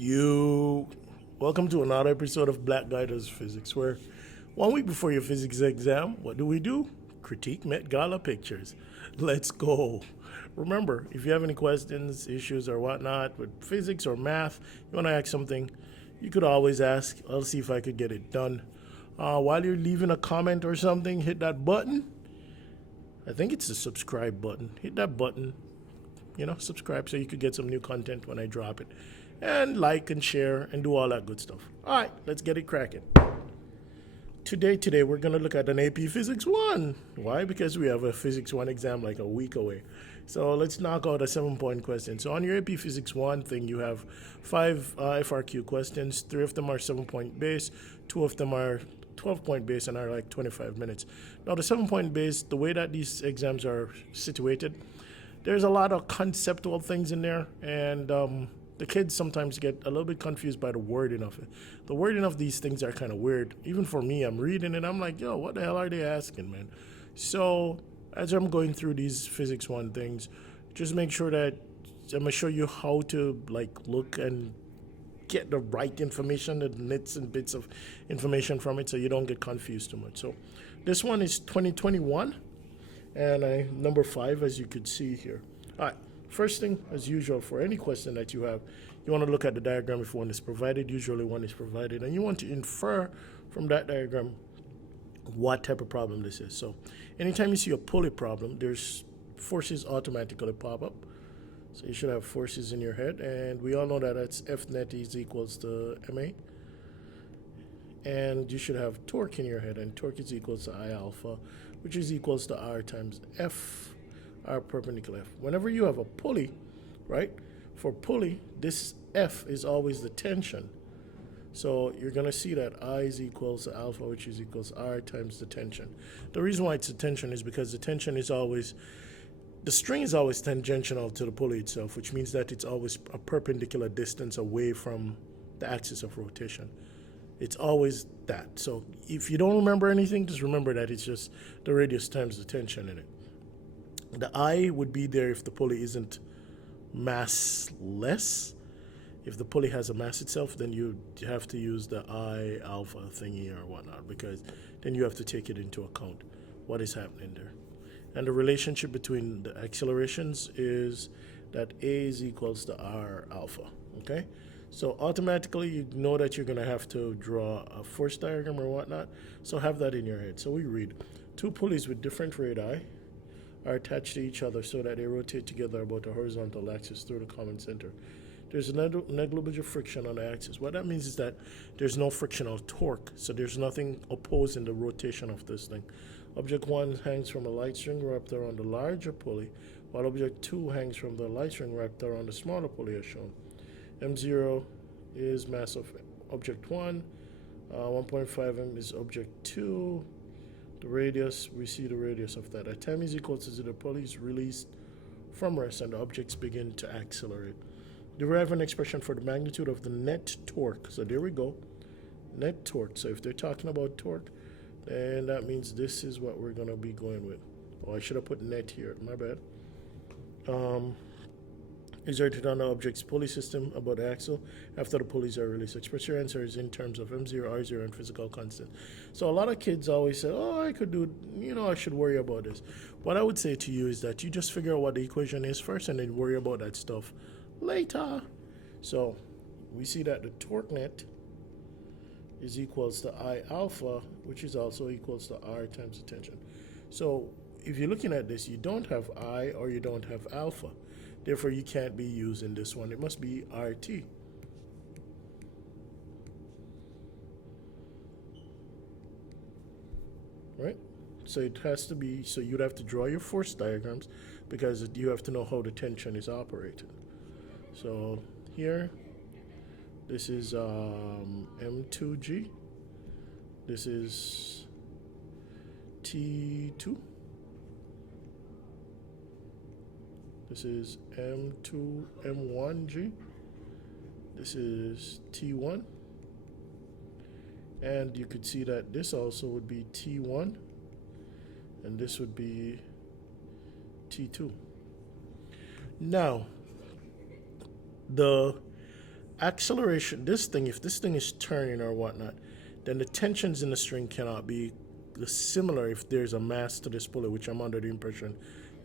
You welcome to another episode of Black Guy Does Physics, where 1 week before your physics exam, what do? Critique Met Gala pictures. Let's go. Remember, if you have any questions, issues, or whatnot with physics or math, you want to ask something, you could always ask. I'll see if I could get it done. While you're leaving a comment or something, hit that button. I think it's the subscribe button. Hit that button. Subscribe so you could get some new content when I drop it. And like and share and do all that good stuff. All right, let's get it cracking. Today we're going to look at an AP Physics 1. Why? Because we have a Physics 1 exam like a week away. So let's knock out a 7-point question. So on your AP Physics 1 thing, you have 5 FRQ questions. 3 of them are 7-point base. 2 of them are 12-point base and are like 25 minutes. Now the 7-point base, the way that these exams are situated, there's a lot of conceptual things in there, and the kids sometimes get a little bit confused by the wording of it. The wording of these things are kind of weird. Even for me, I'm reading it, I'm like, yo, what the hell are they asking, man? So as I'm going through these Physics 1 things, just make sure that I'm going to show you how to look and get the right information, the nits and bits of information from it, so you don't get confused too much. So this one is 2021, and number 5, as you could see here. All right. First thing, as usual, for any question that you have, you want to look at the diagram if one is provided. Usually one is provided, and you want to infer from that diagram what type of problem this is. So anytime you see a pulley problem, there's forces automatically pop up. So you should have forces in your head, and we all know that that's F net is equals to MA. And you should have torque in your head, and torque is equals to I alpha, which is equals to R times F, R perpendicular F. Whenever you have a pulley, right, for pulley, this F is always the tension. So you're going to see that I is equals to alpha, which is equals R times the tension. The reason why it's a tension is because the tension is always, the string is always tangential to the pulley itself, which means that it's always a perpendicular distance away from the axis of rotation. It's always that. So if you don't remember anything, just remember that it's just the radius times the tension in it. The I would be there if the pulley isn't massless. If the pulley has a mass itself, then you have to use the I alpha thingy or whatnot, because then you have to take it into account what is happening there. And the relationship between the accelerations is that A is equals to R alpha, okay? So automatically you know that you're going to have to draw a force diagram or whatnot, so have that in your head. So we read, 2 pulleys with different radii are attached to each other so that they rotate together about a horizontal axis through the common center. There's a negligible friction on the axis. What that means is that there's no frictional torque, so there's nothing opposing the rotation of this thing. Object 1 hangs from a light string wrapped around the larger pulley, while object 2 hangs from the light string wrapped around the smaller pulley as shown. M0 is mass of object 1, 1.5 m is object 2. The radius, we see the radius of that. At time is equal to 0, the pulley is released from rest and the objects begin to accelerate. Derive an expression for the magnitude of the net torque. So there we go, net torque. So if they're talking about torque, then that means this is what we're going to be going with. Oh, I should have put net here, my bad. Exerted on the object's pulley system about the axle after the pulleys are released. Express your answers in terms of M0, R0, and physical constant. So a lot of kids always say, oh, I could do, I should worry about this. What I would say to you is that you just figure out what the equation is first and then worry about that stuff later. So we see that the torque net is equals to I alpha, which is also equals to R times the tension. So if you're looking at this, you don't have I or you don't have alpha. Therefore, you can't be using this one. It must be RT. Right? So it has to be, so you'd have to draw your force diagrams because you have to know how the tension is operated. So here, this is M2G. This is T2. This is M2, M1G. This is T1. And you could see that this also would be T1. And this would be T2. Now, the acceleration, this thing, if this thing is turning or whatnot, then the tensions in the string cannot be similar if there's a mass to this pulley, which I'm under the impression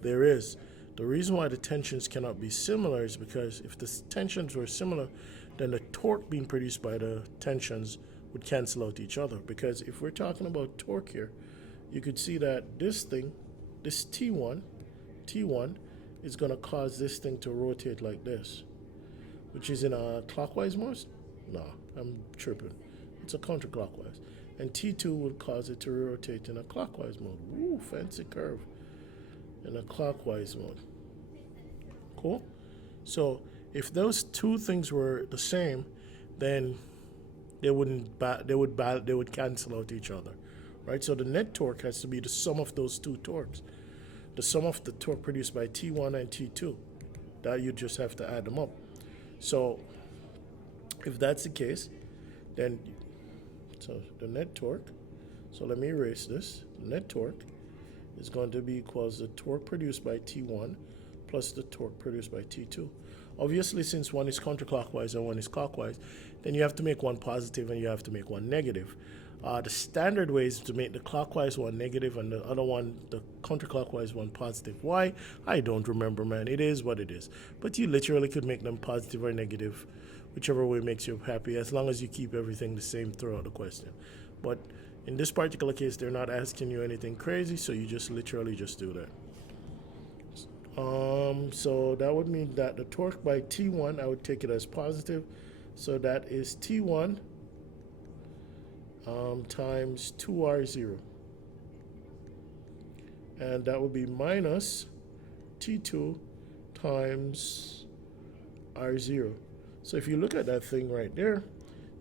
there is. The reason why the tensions cannot be similar is because if the tensions were similar, then the torque being produced by the tensions would cancel out each other. Because if we're talking about torque here, you could see that this thing, this T1 is going to cause this thing to rotate like this, which is in a clockwise mode. No, I'm tripping. It's a counterclockwise. And T2 will cause it to rotate in a clockwise mode. Ooh, fancy curve. In a clockwise mode. Cool? So if those two things were the same, then they would cancel out each other. Right? So the net torque has to be the sum of those two torques. The sum of the torque produced by T1 and T2. That you just have to add them up. So if that's the case, then so the net torque, so let me erase this. The net torque is going to be equals the torque produced by T1 plus the torque produced by T2. Obviously, since one is counterclockwise and one is clockwise, then you have to make one positive and you have to make one negative. The standard way is to make the clockwise one negative and the other one, the counterclockwise one, positive. Why? I don't remember, man. It is what it is. But you literally could make them positive or negative, whichever way makes you happy, as long as you keep everything the same throughout the question. But in this particular case, they're not asking you anything crazy, so you just literally just do that. So that would mean that the torque by T1, I would take it as positive. So that is T1 times 2R0. And that would be minus T2 times R0. So if you look at that thing right there,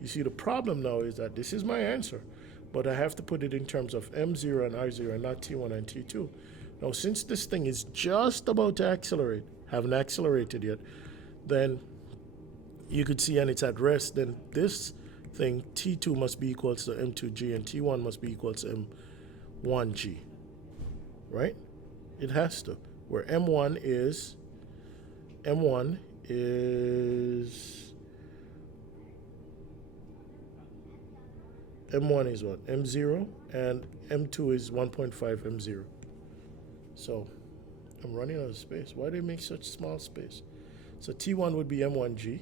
you see the problem now is that this is my answer, but I have to put it in terms of M0 and R0 and not T1 and T2. Now, since this thing is just about to accelerate, haven't accelerated yet, then you could see, and it's at rest, then this thing, T2 must be equal to M2G and T1 must be equal to M1G, right? It has to, where M1 is M1 what? M0, and M2 is 1.5 M0. So I'm running out of space. Why do they make such small space? So T1 would be M1G,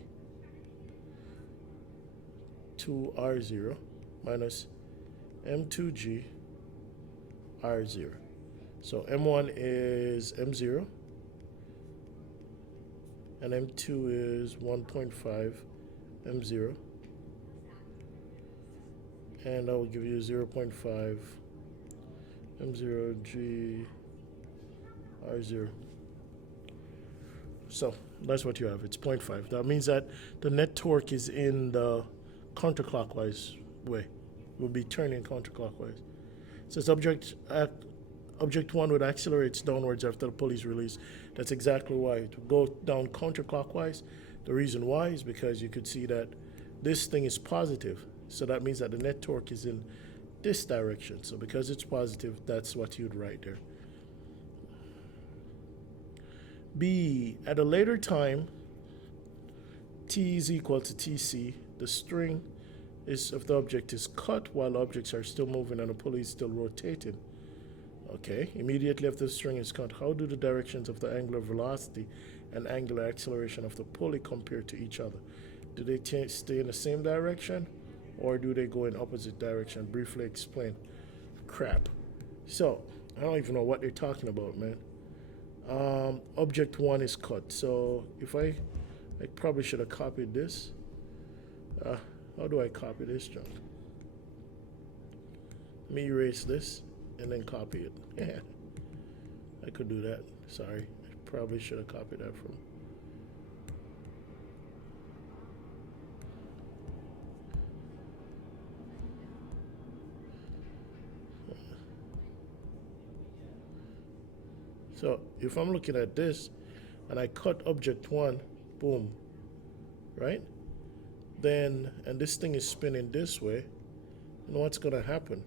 2R0 minus M2G R0. So M1 is M0 and M2 is 1.5 M0, and I will give you 0.5 M0G R0. So that's what you have. It's 0.5. That means that the net torque is in the counterclockwise way. It will be turning counterclockwise. So it's object one would accelerate downwards after the pulley is released. That's exactly why it will go down counterclockwise. The reason why is because you could see that this thing is positive. So that means that the net torque is in this direction. So because it's positive, that's what you'd write there. B, at a later time, T is equal to TC. The string of the object is cut while objects are still moving and the pulley is still rotating. Okay, immediately after the string is cut, how do the directions of the angular velocity and angular acceleration of the pulley compare to each other? Do they stay in the same direction or do they go in opposite direction? Briefly explain. Crap. So, I don't even know what they're talking about, man. Object 1 is cut. So, if I probably should have copied this. How do I copy this, John? Let me erase this and then copy it. Yeah, I could do that. Sorry, I probably should have copied that from. So if I'm looking at this and I cut object 1, boom, right? Then, and this thing is spinning this way, you know what's going to happen,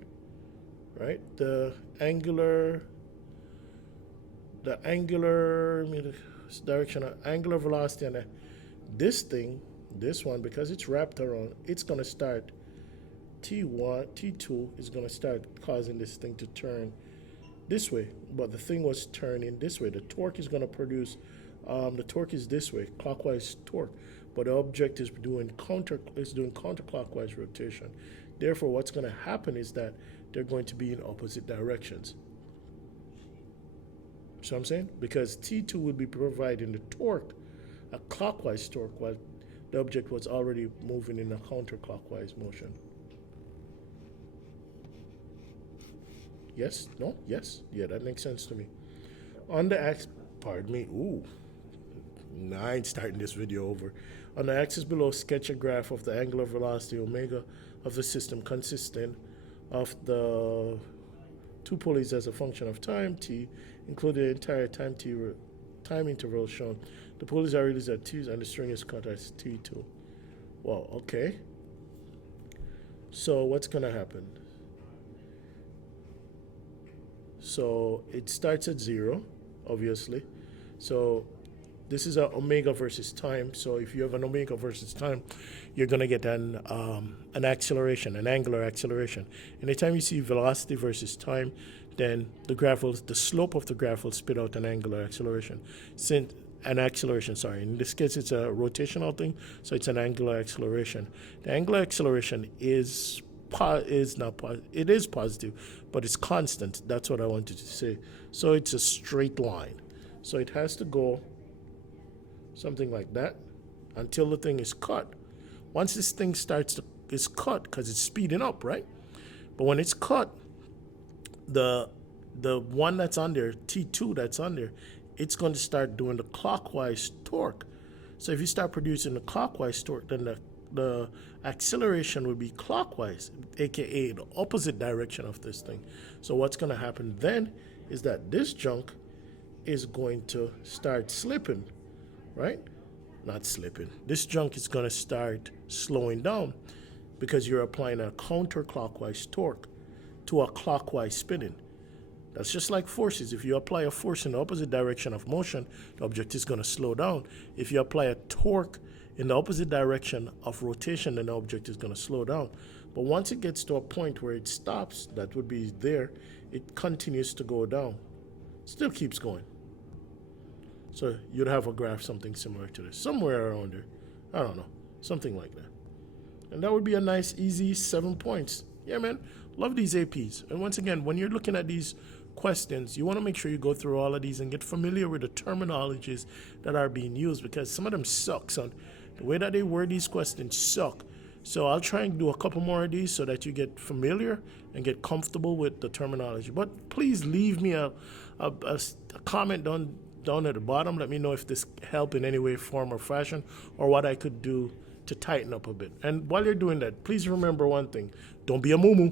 right? The angular direction, angular velocity, and this thing this one, because it's wrapped around, it's going to start T1, T2 is going to start causing this thing to turn this way. But the thing was turning this way. The torque is going to produce, the torque is this way, clockwise torque. But the object is doing counterclockwise rotation. Therefore, what's going to happen is that they're going to be in opposite directions. So I'm saying? Because T2 will be providing the torque, a clockwise torque, while the object was already moving in a counterclockwise motion. Yes? No? Yes? Yeah, that makes sense to me. On the axis, pardon me, ooh. Nah, I ain't starting this video over. On the axis below, sketch a graph of the angular velocity omega of the system consisting of the two pulleys as a function of time t, including the entire time interval shown. The pulleys are released at t and the string is cut as t2. Wow, okay. So what's going to happen? So it starts at 0, obviously. So this is a omega versus time. So if you have an omega versus time, you're going to get an acceleration, an angular acceleration. Anytime you see velocity versus time, then the slope of the graph will spit out an angular acceleration. In this case, it's a rotational thing, so it's an angular acceleration. The angular acceleration is positive, but it's constant. That's what I wanted to say. So it's a straight line. So it has to go something like that until the thing is cut. Once this thing is cut, because it's speeding up, right? But when it's cut, the one that's on there, T2 that's on there, it's going to start doing the clockwise torque. So if you start producing the clockwise torque, then the acceleration will be clockwise, aka the opposite direction of this thing. So what's going to happen then is that this junk is going to start slipping, right? Not slipping. This junk is going to start slowing down because you're applying a counterclockwise torque to a clockwise spinning. That's just like forces. If you apply a force in the opposite direction of motion, the object is going to slow down. If you apply a torque in the opposite direction of rotation, then the object is going to slow down. But once it gets to a point where it stops, that would be there, it continues to go down. Still keeps going. So you'd have a graph something similar to this, somewhere around there. I don't know, something like that. And that would be a nice, easy 7 points. Yeah, man, love these APs. And once again, when you're looking at these questions, you want to make sure you go through all of these and get familiar with the terminologies that are being used, because some of them suck, son. The way that they word these questions suck. So I'll try and do a couple more of these so that you get familiar and get comfortable with the terminology. But please leave me a comment down at the bottom. Let me know if this helped in any way, form, or fashion, or what I could do to tighten up a bit. And while you're doing that, please remember one thing. Don't be a moo-moo.